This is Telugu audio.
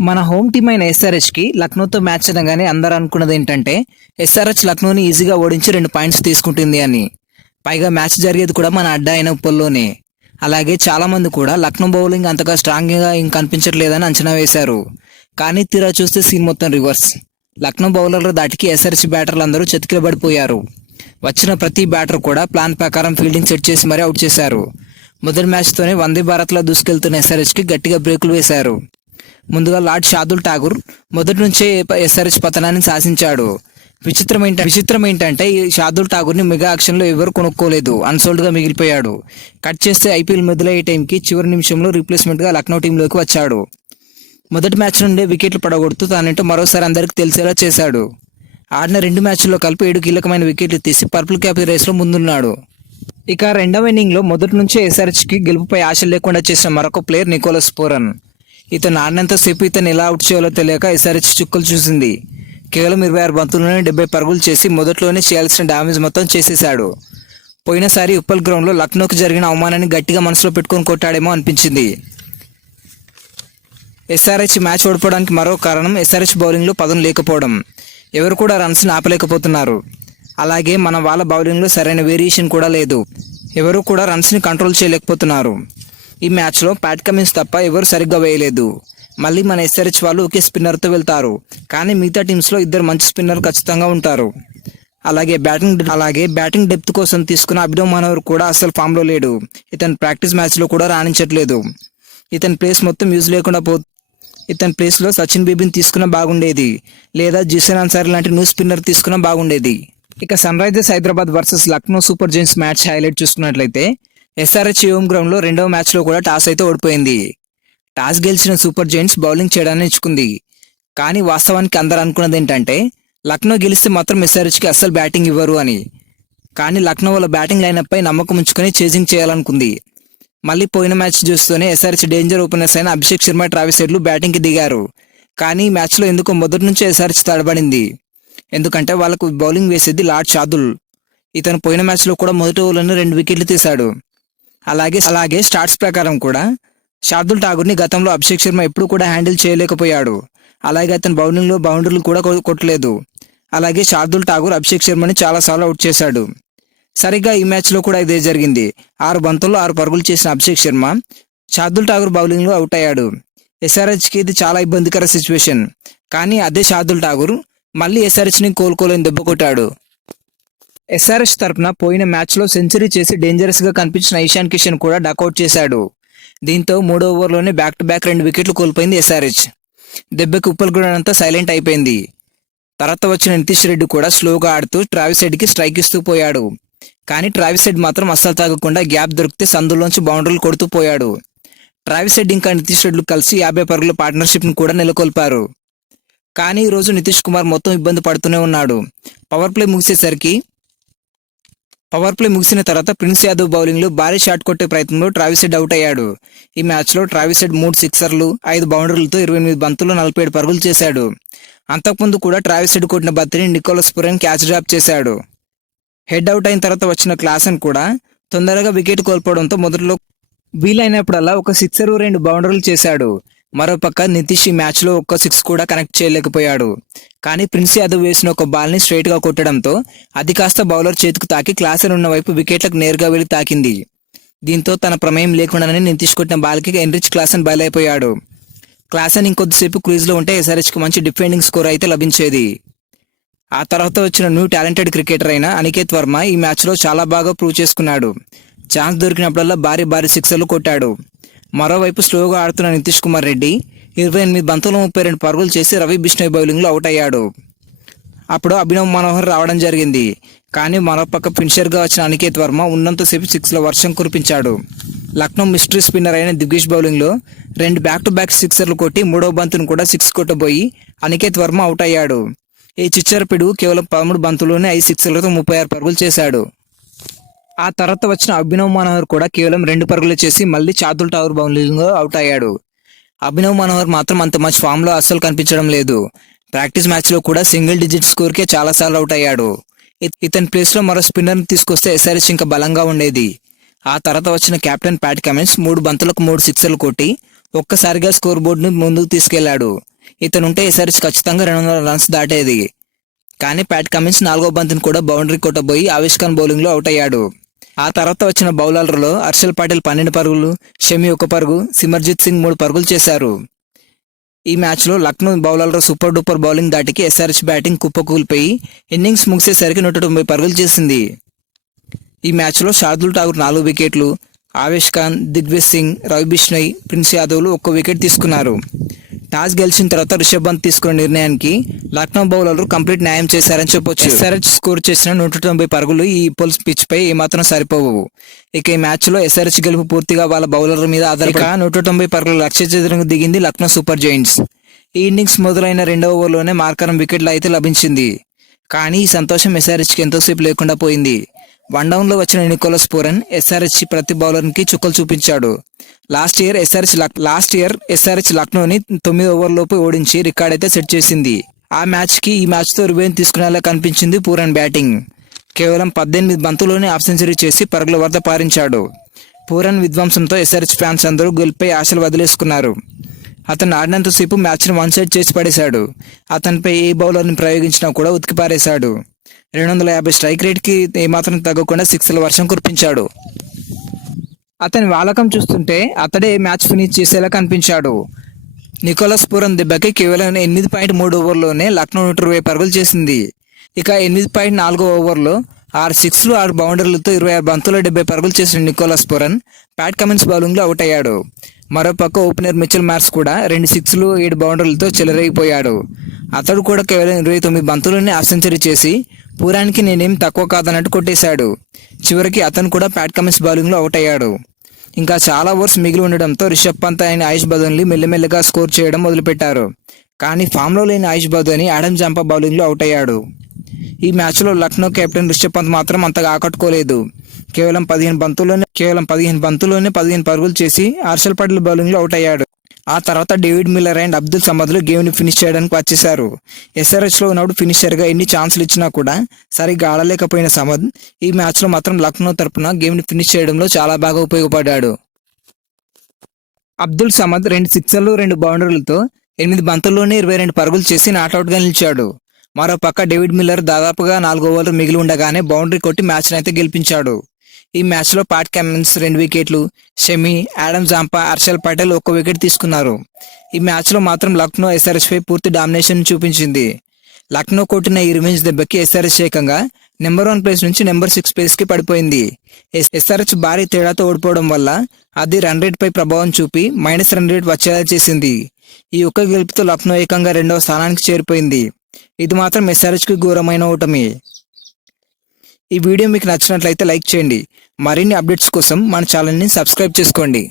మన హోమ్ టీమ్ అయిన ఎస్ఆర్హెచ్కి లక్నోతో మ్యాచ్ అనగానే అందరూ అనుకున్నది ఏంటంటే ఎస్ఆర్హెచ్ లక్నోని ఈజీగా ఓడించి రెండు పాయింట్స్ తీసుకుంటుంది అని. పైగా మ్యాచ్ జరిగేది కూడా మన అడ్డా అయిన ఉప్పల్లోనే. అలాగే చాలామంది కూడా లక్నో బౌలింగ్ అంతగా స్ట్రాంగ్గా ఇంక కనిపించట్లేదని అంచనా వేశారు. కానీ తీరా చూస్తే సీన్ మొత్తం రివర్స్. లక్నో బౌలర్ల దాటికి ఎస్ఆర్హెచ్ బ్యాటర్లు అందరూ చతికిలబడిపోయారు. వచ్చిన ప్రతి బ్యాటర్ కూడా ప్లాన్ ప్రకారం ఫీల్డింగ్ సెట్ చేసి మరీ అవుట్ చేశారు. మొదటి మ్యాచ్తోనే వందే భారత్లో దూసుకెళ్తున్న ఎస్ఆర్హెచ్కి గట్టిగా బ్రేకులు వేశారు. ముందుగా లార్డ్ షాదుల్ ఠాగూర్ మొదటి నుంచే ఎస్ఆర్హెచ్ పతనాన్ని శాసించాడు. విచిత్రం ఏంటంటే విచిత్రం ఏంటంటే ఈ షాదుల్ ఠాగూర్ని మెగా ఆక్షన్లో ఎవరు కొనుక్కోలేదు. అన్సోల్డ్గా మిగిలిపోయాడు. కట్ చేస్తే ఐపీఎల్ మొదలయ్యే టైంకి చివరి నిమిషంలో రీప్లేస్మెంట్గా లక్నో టీంలోకి వచ్చాడు. మొదటి మ్యాచ్ నుండే వికెట్లు పడగొడుతూ తానేంటో మరోసారి అందరికీ తెలిసేలా చేశాడు. ఆడిన రెండు మ్యాచ్ల్లో కలిపి ఏడు కీలకమైన వికెట్లు తీసి పర్పుల్ క్యాప్ రేస్లో ముందున్నాడు. ఇక రెండవ ఇన్నింగ్లో మొదటి నుంచే ఎస్ఆర్హెచ్కి గెలుపుపై ఆశ లేకుండా చేసిన మరొక ప్లేయర్ నికోలస్ పోరన్. ఇతను ఆడినంతసేపు ఇతను ఎలా అవుట్ చేయాలో తెలియక ఎస్ఆర్హెచ్ చుక్కలు చూసింది. కేవలం ఇరవై ఆరు బంతుల్లోనే డెబ్బై పరుగులు చేసి మొదట్లోనే చేయాల్సిన డామేజ్ మొత్తం చేసేశాడు. పోయినసారి ఉప్పల్ గ్రౌండ్లో లక్నోకి జరిగిన అవమానాన్ని గట్టిగా మనసులో పెట్టుకొని కొట్టాడేమో అనిపించింది. ఎస్ఆర్హెచ్ మ్యాచ్ ఓడిపోవడానికి మరో కారణం ఎస్ఆర్హెచ్ బౌలింగ్లో పదం లేకపోవడం. ఎవరు కూడా రన్స్ని ఆపలేకపోతున్నారు. అలాగే మన వాళ్ళ బౌలింగ్లో సరైన వేరియేషన్ కూడా లేదు. ఎవరు కూడా రన్స్ని కంట్రోల్ చేయలేకపోతున్నారు. ఈ మ్యాచ్లో ప్యాట్ కమిన్స్ తప్ప ఎవరు సరిగ్గా వేయలేదు. మళ్ళీ మన ఎస్ఆర్హెచ్ వాళ్ళు ఒకే స్పిన్నర్తో వెళ్తారు. కానీ మిగతా టీమ్స్లో ఇద్దరు మంచి స్పిన్నర్ ఖచ్చితంగా ఉంటారు. అలాగే బ్యాటింగ్ అలాగే బ్యాటింగ్ డెప్త్ కోసం తీసుకున్న అభినవ్ మనోహర్ కూడా అసలు ఫామ్లో లేడు. ఇతను ప్రాక్టీస్ మ్యాచ్లో కూడా రాణించట్లేదు. ఇతని ప్లేస్ మొత్తం యూజ్ లేకుండా పో ఇతని ప్లేస్లో సచిన్ బేబీని తీసుకున్న బాగుండేది. లేదా జిసన్ అన్సారీ లాంటి న్యూ స్పిన్నర్ తీసుకున్న బాగుండేది. ఇక Sunrisers Hyderabad versus Lucknow Super Giants match highlight చూసుకున్నట్లయితే ఎస్ఆర్హెచ్ హోమ్ గ్రౌండ్లో రెండవ మ్యాచ్లో కూడా టాస్ అయితే ఓడిపోయింది. టాస్ గెలిచిన సూపర్ జైంట్స్ బౌలింగ్ చేయడాన్ని ఎంచుకుంది. కానీ వాస్తవానికి అందరు అనుకున్నది ఏంటంటే లక్నో గెలిస్తే మాత్రం ఎస్ఆర్హెచ్కి అస్సలు బ్యాటింగ్ ఇవ్వరు అని. కానీ లక్నో వాళ్ళ బ్యాటింగ్ లైనప్ పై నమ్మకం ఉంచుకొని చేజింగ్ చేయాలనుకుంది. మళ్ళీ పోయిన మ్యాచ్ చూస్తూనే ఎస్ఆర్హెచ్ డేంజర్ ఓపెనర్స్ అయిన అభిషేక్ శర్మ ట్రావిస్ హెడ్లు బ్యాటింగ్కి దిగారు. కానీ మ్యాచ్లో ఎందుకో మొదటి నుంచే ఎస్ఆర్హెచ్ తడబడింది. ఎందుకంటే వాళ్ళకు బౌలింగ్ వేసేది లార్డ్ షాదుల్ ఇతను పోయిన మ్యాచ్లో కూడా మొదటి ఓవర్లోనే రెండు వికెట్లు తీశాడు. అలాగే అలాగే స్టార్ట్స్ ప్రకారం కూడా శార్దుల్ ఠాగూర్ని గతంలో అభిషేక్ శర్మ ఎప్పుడు కూడా హ్యాండిల్ చేయలేకపోయాడు. అలాగే అతని బౌలింగ్లో బౌండరీలు కూడా కొట్టలేదు. అలాగే శార్దుల్ ఠాగూర్ అభిషేక్ శర్మని చాలాసార్లు అవుట్ చేశాడు. సరిగ్గా ఈ మ్యాచ్లో కూడా ఇదే జరిగింది. ఆరు బంతుల్లో ఆరు పరుగులు చేసిన అభిషేక్ శర్మ శార్దుల్ ఠాగూర్ బౌలింగ్లో అవుట్ అయ్యాడు. ఎస్ఆర్హెచ్కి ఇది చాలా ఇబ్బందికర సిచ్యువేషన్. కానీ అదే శార్దుల్ ఠాగూర్ మళ్ళీ ఎస్ఆర్హెచ్ని కోలుకోలేని దెబ్బ కొట్టాడు. ఎస్ఆర్ఎస్ తరపున పోయిన మ్యాచ్లో సెంచరీ చేసి డేంజరస్గా కనిపించిన ఈశాన్ కిషన్ కూడా డకౌట్ చేశాడు. దీంతో మూడో ఓవర్లోనే బ్యాక్ టు బ్యాక్ రెండు వికెట్లు కోల్పోయింది ఎస్ఆర్హెచ్ దెబ్బకి ఉప్పల్ అంతా సైలెంట్ అయిపోయింది. తర్వాత వచ్చిన నితీష్ రెడ్డి కూడా స్లోగా ఆడుతూ ట్రావిస్ హెడ్కి స్ట్రైక్ ఇస్తూ పోయాడు. కానీ ట్రావిస్ హెడ్ మాత్రం అస్సలు తాగకుండా గ్యాప్ దొరికితే సందులోంచి బౌండరీలు కొడుతూ పోయాడు. ట్రావిస్ హెడ్ ఇంకా నితీష్ రెడ్లు కలిసి యాభై పరుగుల పార్ట్నర్షిప్ను కూడా నెలకొల్పారు. కానీ ఈ రోజు నితీష్ కుమార్ మొత్తం ఇబ్బంది పడుతూనే ఉన్నాడు. పవర్ ప్లే ముగిసేసరికి పవర్ ప్లే ముగిసిన తర్వాత ప్రిన్స్ యాదవ్ బౌలింగ్లో భారీ షాట్ కొట్టే ప్రయత్నంలో ట్రావిస్ హెడ్ అవుట్ అయ్యాడు. ఈ మ్యాచ్లో ట్రావిస్ హెడ్ మూడు సిక్సర్లు ఐదు బౌండరీలతో ఇరవై ఎనిమిది బంతుల్లో నలభై ఏడు పరుగులు చేశాడు. అంతకుముందు కూడా ట్రావిస్ హెడ్ కొట్టిన బత్తిని నికోలస్ పురన్ క్యాచ్ డ్రాప్ చేశాడు. హెడ్ అవుట్ అయిన తర్వాత వచ్చిన క్లాసన్ కూడా తొందరగా వికెట్ కోల్పోవడంతో మొదట్లో వీలైనప్పుడల్లా ఒక సిక్సర్ రెండు బౌండరీలు చేశాడు. మరోపక్క నితీష్ ఈ మ్యాచ్లో ఒక్క సిక్స్ కూడా కనెక్ట్ చేయలేకపోయాడు. కానీ ప్రిన్స్ యాదవ్ వేసిన ఒక బాల్ని స్ట్రైట్గా కొట్టడంతో అది కాస్త బౌలర్ చేతికి తాకి క్లాసన్ ఉన్న వైపు వికెట్లకు నేరుగా వెళ్ళి తాకింది. దీంతో తన ప్రమేయం లేకుండానే నితీష్ కొట్టిన బాల్కి ఎన్రిచ్ క్లాసన్ బయలైపోయాడు. క్లాసన్ ఇంకొద్దిసేపు క్రీజ్లో ఉంటే ఎస్ఆర్హెచ్కి మంచి డిఫెండింగ్ స్కోర్ అయితే లభించేది. ఆ తర్వాత వచ్చిన న్యూ టాలెంటెడ్ క్రికెటర్ అయిన అనికేత్ వర్మ ఈ మ్యాచ్లో చాలా బాగా ప్రూవ్ చేసుకున్నాడు. ఛాన్స్ దొరికినప్పుడల్లా భారీ భారీ సిక్సర్లు కొట్టాడు. మరోవైపు స్లోగా ఆడుతున్న నితీష్ కుమార్ రెడ్డి ఇరవై ఎనిమిది బంతులు ముప్పై రెండు పరుగులు చేసి రవి బిష్ణోయ్ బౌలింగ్లో అవుట్ అయ్యాడు. అప్పుడు అభినవ్ మనోహర్ రావడం జరిగింది. కానీ మరోపక్క ఫినిషర్గా వచ్చిన అనికేత్ వర్మ ఉన్నంతసేపు సిక్స్లో వర్షం కురిపించాడు. లక్నో మిస్టరీ స్పిన్నర్ అయిన దిగ్గేష్ బౌలింగ్లో రెండు బ్యాక్ టు బ్యాక్ సిక్సర్లు కొట్టి మూడో బంతును కూడా సిక్స్ కొట్టబోయి అనికేత్ వర్మ అవుట్ అయ్యాడు. ఈ చిచ్చరపిడు కేవలం పదమూడు బంతుల్లోనే ఐదు సిక్సర్లతో ముప్పై ఆరు పరుగులు చేశాడు. ఆ తర్వాత వచ్చిన అభినవ్ మనోహర్ కూడా కేవలం రెండు పరుగులు చేసి మళ్ళీ చాతుల్ టవర్ బౌలింగ్లో అవుట్ అయ్యాడు. అభినవ్ మనోహర్ మాత్రం అంత మంచి ఫామ్లో అస్సలు కనిపించడం లేదు. ప్రాక్టీస్ మ్యాచ్లో కూడా సింగిల్ డిజిట్ స్కోర్కే చాలాసార్లు అవుట్ అయ్యాడు. ఇతని ప్లేస్లో మరో స్పిన్నర్ని తీసుకొస్తే ఎస్ఆర్ఎస్ ఇంకా బలంగా ఉండేది. ఆ తర్వాత వచ్చిన కెప్టెన్ ప్యాట్ కమిన్స్ మూడు బంతులకు మూడు సిక్సర్లు కొట్టి ఒక్కసారిగా స్కోర్ బోర్డును ముందుకు తీసుకెళ్ళాడు. ఇతనుంటే ఎస్ఆర్ఎస్ ఖచ్చితంగా రెండు వందల రన్స్ దాటేది. కానీ ప్యాట్ కమిన్స్ నాలుగో బంతిని కూడా బౌండరీ కొట్టబోయి ఆవిష్కాన్ బౌలింగ్లో అవుట్ అయ్యాడు. ఆ తర్వాత వచ్చిన బౌలర్లలో హర్షల్ పాటిల్ పన్నెండు పరుగులు షమి ఒక పరుగు సిమర్జిత్ సింగ్ మూడు పరుగులు చేశారు. ఈ మ్యాచ్లో లక్నో బౌలర్లు సూపర్ డూపర్ బౌలింగ్ దాటికి ఎస్ఆర్హెచ్ బ్యాటింగ్ కుప్పకూలిపోయి ఇన్నింగ్స్ ముగిసేసరికి నూట తొంభై పరుగులు చేసింది. ఈ మ్యాచ్లో షార్దుల్ ఠాగూర్ నాలుగు వికెట్లు ఆవేష్ ఖాన్ దిగ్విజ్ సింగ్ రవి బిష్ణయ్ ప్రిన్స్ యాదవ్లు ఒక్క వికెట్ తీసుకున్నారు. టాస్ గెలిచిన తర్వాత రిషబ్ పంత్ తీసుకున్న నిర్ణయానికి లక్నో బౌలర్లు కంప్లీట్ న్యాయం చేశారని చెప్పొచ్చు. ఎస్ఆర్హెచ్ స్కోర్ చేసిన నూట తొంభై పరుగులు ఈ పుల్స్ పిచ్ పై ఏమాత్రం సరిపోవు. ఇక ఈ మ్యాచ్లో ఎస్ఆర్హెచ్ గెలుపు పూర్తిగా వాళ్ళ బౌలర్ల మీద ఆధారపడి నూట తొంభై పరుగుల లక్ష్య చిత్రంగా దిగింది లక్నో సూపర్ జైంట్స్. ఈ ఇన్నింగ్స్ మొదలైన రెండవ ఓవర్లోనే మార్కరం వికెట్లు అయితే లభించింది. కానీ ఈ సంతోషం ఎస్ఆర్హెచ్కి ఎంతోసేపు లేకుండా పోయింది. వన్ డౌన్లో వచ్చిన నికోలస్ పూరన్ ఎస్ఆర్హెచ్ ప్రతి బౌలర్కి చుక్కలు చూపించాడు. Last year SRH last year SRH లక్నోని తొమ్మిది ఓవర్లోపు ఓడించి రికార్డ్ అయితే సెట్ చేసింది. ఆ మ్యాచ్కి ఈ మ్యాచ్తో తో తీసుకునేలా కనిపించింది పూరన్ బ్యాటింగ్. కేవలం పద్దెనిమిది బంతుల్లోనే హాఫ్ సెంచరీ చేసి పరుగుల వద్ద పారించాడు. పూరన్ విధ్వంసంతో ఎస్ఆర్హెచ్ ఫ్యాన్స్ అందరూ గెలుపై ఆశలు వదిలేసుకున్నారు. అతను ఆడినంతసేపు మ్యాచ్ను వన్ సైడ్ చేసి పడేశాడు. అతనిపై ఏ బౌలర్ని ప్రయోగించినా కూడా ఉతికి పారేశాడు. రెండు వందల యాభై స్ట్రైక్ రేట్కి ఏమాత్రం తగ్గకుండా సిక్స్ల వర్షం కురిపించాడు. అతని వాలకం చూస్తుంటే అతడే మ్యాచ్ ఫినిష్ చేసేలా కనిపించాడు. నికోలస్ పురం దెబ్బకి కేవలం ఎనిమిది పాయింట్ మూడు ఓవర్లోనే లక్నో నూట ఇరవై పరుగులు చేసింది. ఇక ఎనిమిది పాయింట్ నాలుగో ఓవర్లో ఆరు సిక్స్లు ఆరు బౌండర్లతో ఇరవై ఆరు బంతుల డెబ్బై పరుగులు చేసిన నికోలస్ పురన్ ప్యాట్ కమిన్స్ బౌలింగ్లో అవుట్ అయ్యాడు. మరోపక్క ఓపెనర్ మిచెల్ మార్స్ కూడా రెండు సిక్స్లు ఏడు బౌండర్లతో చెలరేగిపోయాడు. అతడు కూడా కేవలం ఇరవై తొమ్మిది బంతులని హాఫ్ సెంచరీ చేసి పూరానికి నేనేం తక్కువ కాదన్నట్టు కొట్టేశాడు. చివరికి అతను కూడా ప్యాట్ కమిన్స్ బౌలింగ్లో అవుట్ అయ్యాడు ఇంకా చాలా ఓవర్స్ మిగిలి ఉండడంతో రిషబ్ పంత్ అయిన ఆయుష్ బదోని మెల్లమెల్లగా స్కోర్ చేయడం మొదలుపెట్టారు. కానీ ఫామ్లో లేని ఆయుష్ బదోని ఆడమ్ జంపా బౌలింగ్లో అవుట్ అయ్యాడు ఈ మ్యాచ్లో లక్నో కెప్టెన్ రిషబ్ పంత్ మాత్రం అంతగా ఆకట్టుకోలేదు. కేవలం పదిహేను బంతుల్లోనే కేవలం పదిహేను బంతుల్లోనే పదిహేను పరుగులు చేసి ఆర్షల్ పటేల్ బౌలింగ్లో అవుట్ అయ్యాడు ఆ తర్వాత డేవిడ్ మిల్లర్ అండ్ అబ్దుల్ సమద్లు గేమ్ని ఫినిష్ చేయడానికి వచ్చేశారు. ఎస్ఆర్హెచ్లో ఉన్నప్పుడు ఫినిషర్గా ఎన్ని ఛాన్సులు ఇచ్చినా కూడా సరిగ్గా ఆడలేకపోయిన సమద్ ఈ మ్యాచ్లో మాత్రం లక్నో తరపున గేమ్ని ఫినిష్ చేయడంలో చాలా బాగా ఉపయోగపడ్డాడు. అబ్దుల్ సమద్ రెండు సిక్సర్లు రెండు బౌండరీలతో ఎనిమిది బంతుల్లోనే ఇరవై రెండు పరుగులు చేసి నాట్అవుట్గా నిలిచాడు. మరో పక్క డేవిడ్ మిల్లర్ దాదాపుగా నాలుగు ఓవర్లు మిగిలి ఉండగానే బౌండరీ కొట్టి మ్యాచ్ను అయితే గెలిపించాడు. ఈ మ్యాచ్లో పాట్ కెమెన్స్ రెండు వికెట్లు షమి యాడమ్ జాంపా హర్షల్ పటేల్ ఒక్క వికెట్ తీసుకున్నారు. ఈ మ్యాచ్లో మాత్రం లక్నో ఎస్ఆర్ఎస్పై పూర్తి డామినేషన్ చూపించింది. లక్నో కొట్టిన ఈ రివెంజ్ దెబ్బకి ఎస్ఆర్ఎస్ ఏకంగా నెంబర్ వన్ ప్లేస్ నుంచి నెంబర్ సిక్స్ ప్లేస్కి పడిపోయింది. ఎస్ఆర్ఎస్ భారీ తేడాతో ఓడిపోవడం వల్ల అది రన్ రేట్పై ప్రభావం చూపి మైనస్ రన్ రేట్ వచ్చేలా చేసింది. ఈ ఒక్క గెలుపుతో లక్నో ఏకంగా రెండవ స్థానానికి చేరిపోయింది. ఇది మాత్రం ఎస్ఆర్ఎస్కి ఘోరమైన ఓటమి. ఈ వీడియో మీకు నచ్చినట్లయితే లైక్ చేయండి. మరిన్ని అప్డేట్స్ కోసం మన ఛానల్ని సబ్స్క్రైబ్ చేసుకోండి.